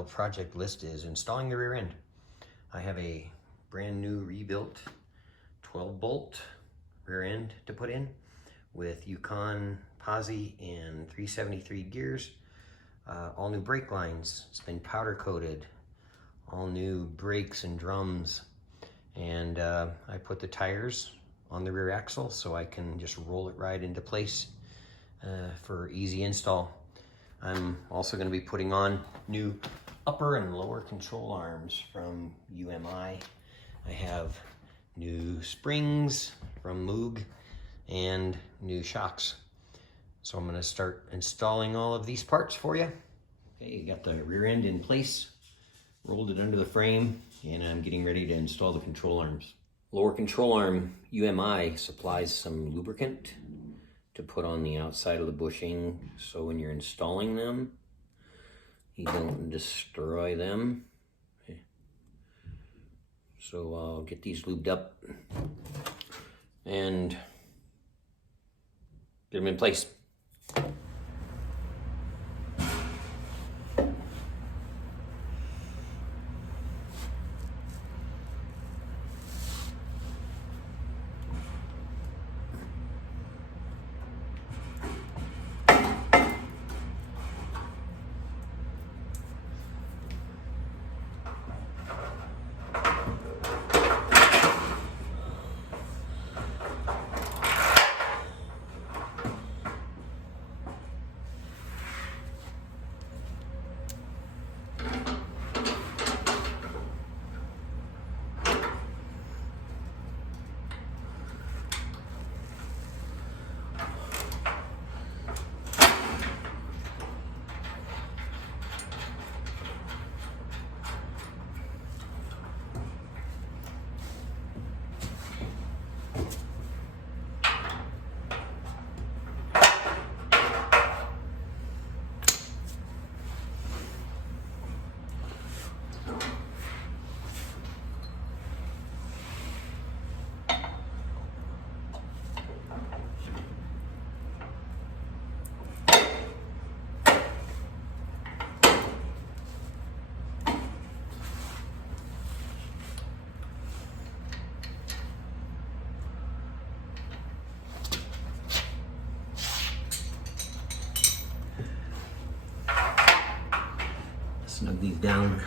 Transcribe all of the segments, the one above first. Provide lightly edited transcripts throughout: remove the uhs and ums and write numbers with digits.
Chevelle project list is installing the rear end. I have a brand new rebuilt 12 bolt rear end to put in with Yukon posi and 373 gears, all new brake lines. It's been powder coated, all new brakes and drums, and I put the tires on the rear axle so I can just roll it right into place for easy install. I'm also going to be putting on new upper and lower control arms from UMI. I have new springs from Moog and new shocks. So I'm going to start installing all of these parts for you. Okay, you got the rear end in place, rolled it under the frame, and I'm getting ready to install the control arms. Lower control arm UMI supplies some lubricant to put on the outside of the bushing, so when you're installing them, you don't destroy them. Okay. So I'll get these lubed up and get them in place. Snug these down.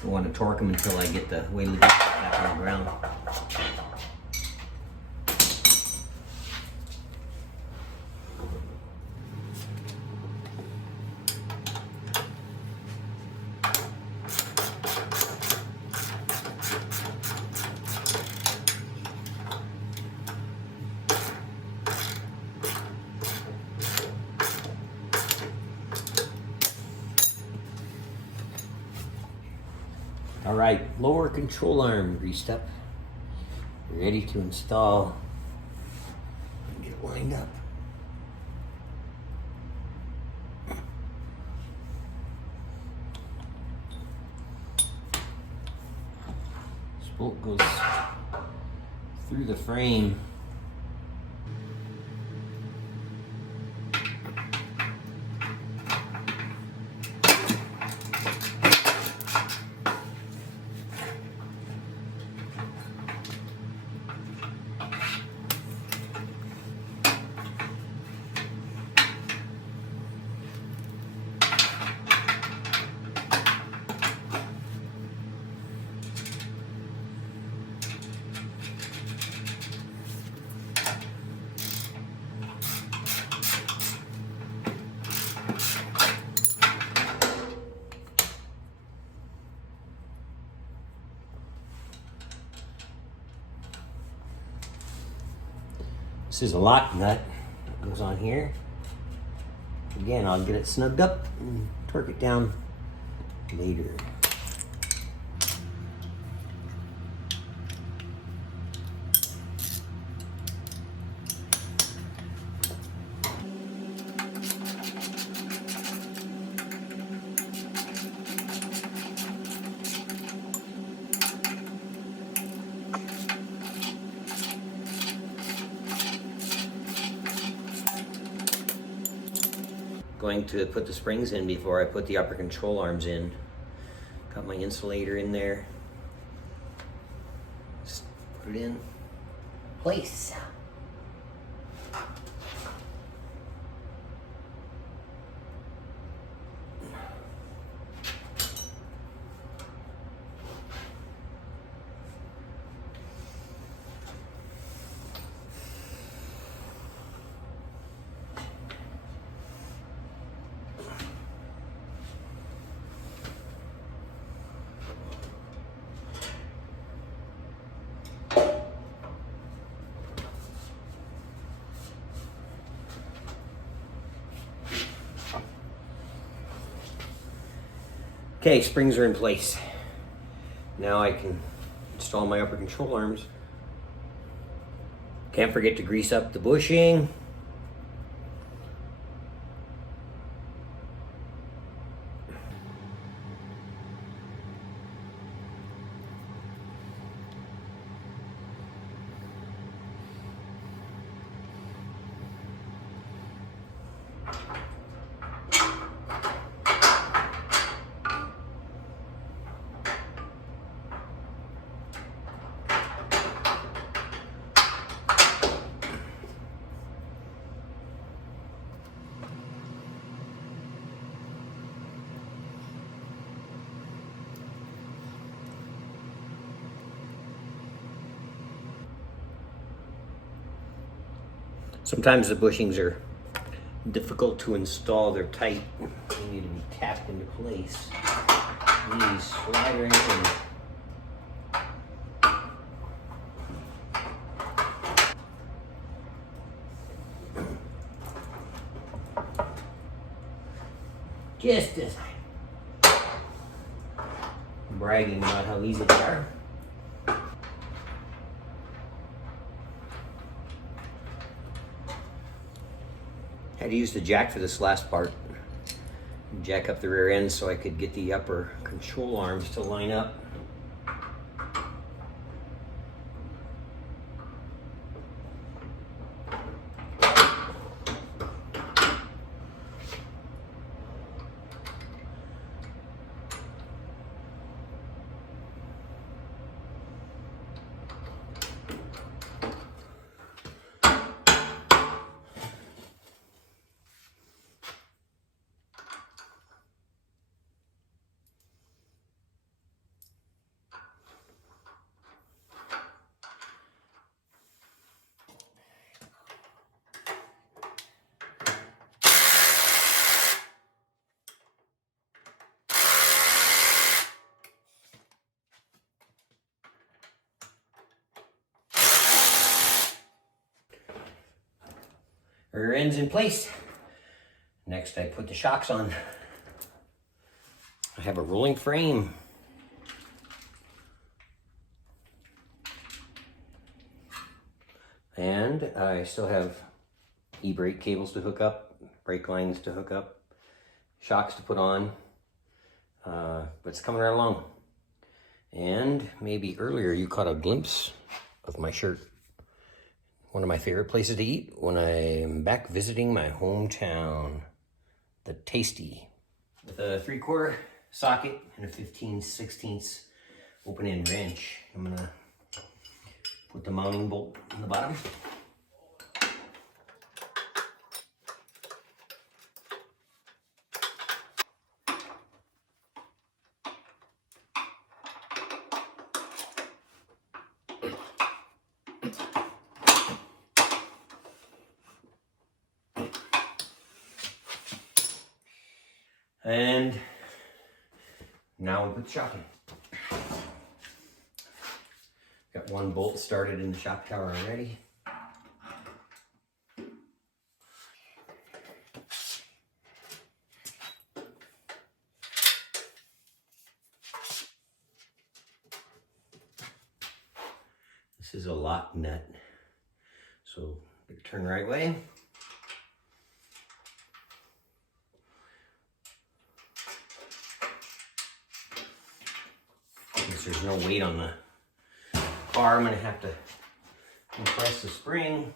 Don't want to torque them until I get the weight of the disc back on the ground. All right, lower control arm greased up, ready to install and get lined up. This bolt goes through the frame. This is a lock nut that goes on here. Again, I'll get it snugged up and torque it down later. going to put the springs in before I put the upper control arms in. Got my insulator in there. Just put it in place. Okay, springs are in place. Now I can install my upper control arms. Can't forget to grease up the bushing. Sometimes the bushings are difficult to install, they're tight. They need to be tapped into place. These slide right in. Just as I'm bragging about how easy they are. Had to use the jack for this last part. Jack up the rear end so I could get the upper control arms to line up. Rear end's in place. Next I put the shocks on. I have a rolling frame. And I still have e-brake cables to hook up, brake lines to hook up, shocks to put on, but it's coming right along. And maybe earlier you caught a glimpse of my shirt. One of my favorite places to eat when I'm back visiting my hometown, the Tasty. With a 3/4 socket and a 15/16 open-end wrench, I'm gonna put the mounting bolt on the bottom. And now we put the shock in. Got one bolt started in the shock tower already. This is a lock nut, so turn the right way. Since there's no weight on the car, I'm going to have to compress the spring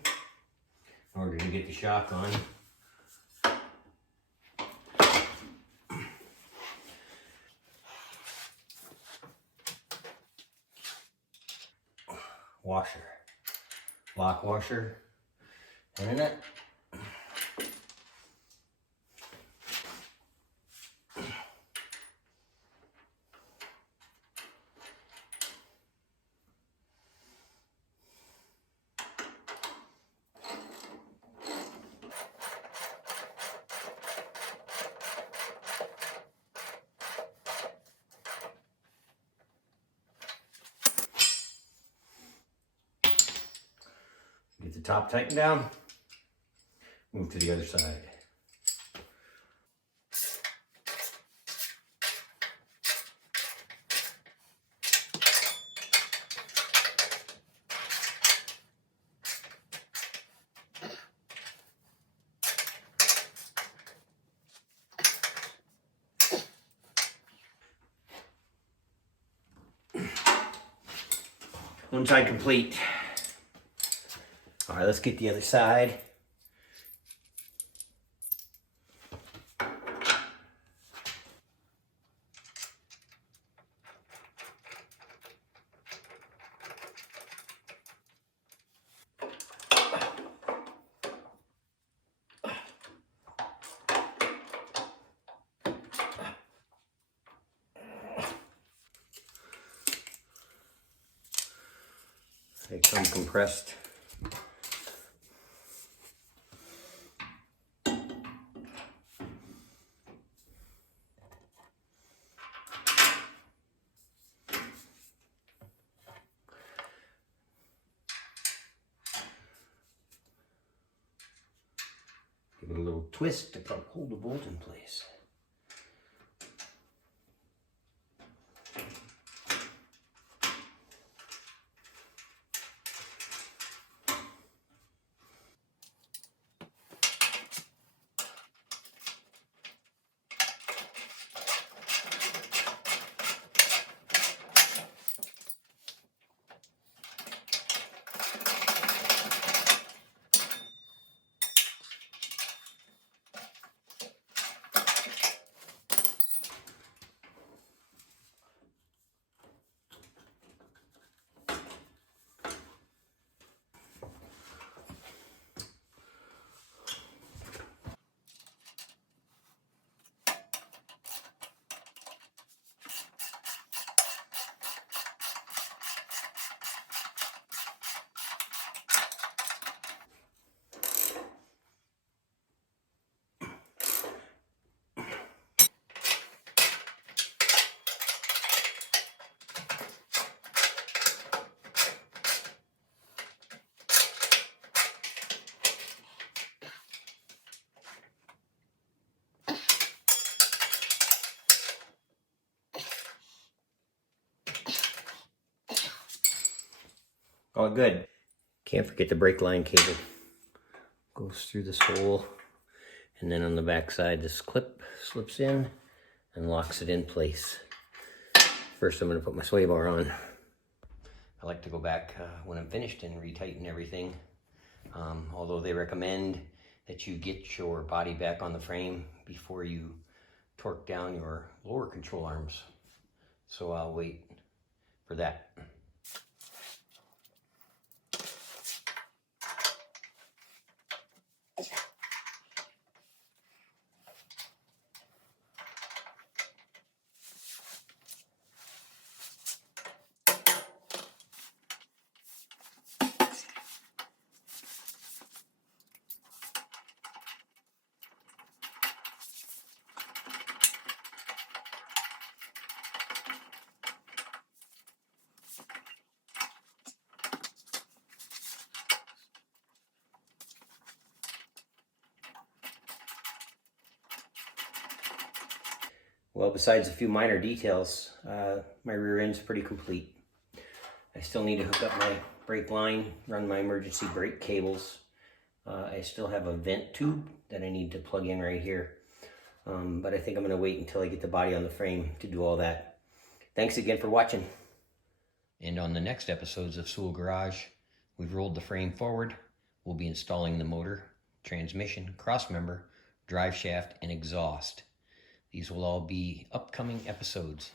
in order to get the shock on. washer, lock washer, and a nut. Get the top tightened down, move to the other side. One side complete. All right, let's get the other side. They come compressed. Give it a little twist to hold the bolt in place. All good. Can't forget the brake line cable. Goes through this hole, and then on the back side this clip slips in and locks it in place. First I'm going to put my sway bar on. I like to go back when I'm finished and retighten everything. Although they recommend that you get your body back on the frame before you torque down your lower control arms. So I'll wait for that. Well, besides a few minor details, my rear end's pretty complete. I still need to hook up my brake line, run my emergency brake cables. I still have a vent tube that I need to plug in right here. But I think I'm going to wait until I get the body on the frame to do all that. Thanks again for watching. And on the next episodes of Soole Garage, we've rolled the frame forward. We'll be installing the motor, transmission, crossmember, drive shaft, and exhaust. These will all be upcoming episodes.